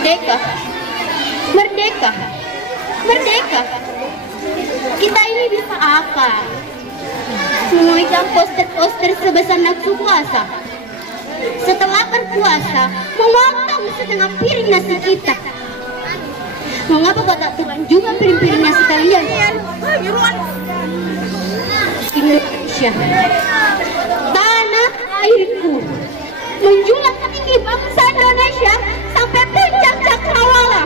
Merdeka, merdeka, merdeka. Kita ini bisa apa? Memegang poster-poster sebesar nafsu puasa. Setelah berpuasa, memotong setengah piring nasi kita. Mengapa kau tak tukang juga piring-piring nasi kalian? Indonesia, tanah airku, menjulang tinggi bangsa Indonesia sampai puncak cakrawala.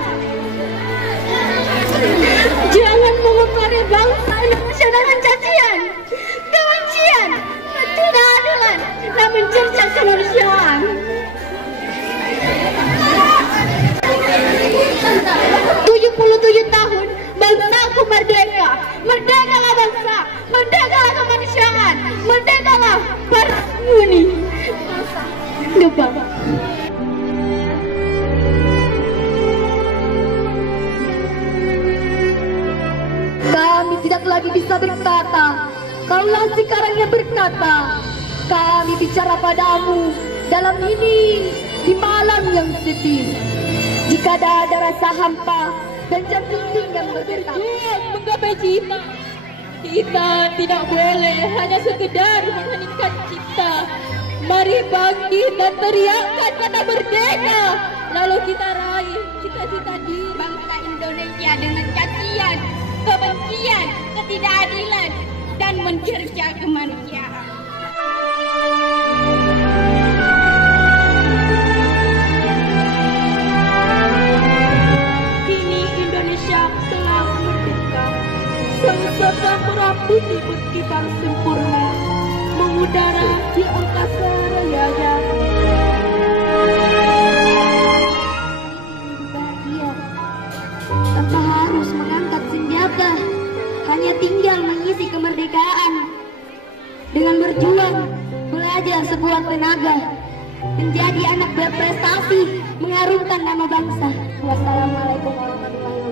Jangan mengotori bangsa Indonesia dengan cacian, kebencian, ketidakadilan, dan mencerca kemanusiaan. 77 tahun bangsaku merdeka. Merdekalah bangsa, merdekalah kemanusiaan, merdekalah para penghuni. Gebang. Kami tidak lagi bisa berkata, kaulah sekarang yang berkata. Kami bicara padamu dalam ini di malam yang sepi. Jika ada rasa hampa dan jantung yang bergetar menggapai cita, kita tidak boleh hanya sekedar mengheningkan cipta. Mari bangkit dan teriakkan kata merdeka, lalu kita raih cita-cita di Bangsa Indonesia dengan cacian, kebencian, ketidakadilan, dan mencerca kemanusiaan. Kini Indonesia telah merdeka. Sang-saka merah putih berkibar sempurna, mengudara di angkasa raya. bahagia tanpa harus mengangkat senjata, hanya tinggal mengisi kemerdekaan dengan berjuang, belajar sekuat tenaga, menjadi anak berprestasi, mengharumkan nama bangsa. Wassalamualaikum warahmatullahi wabarakatuh.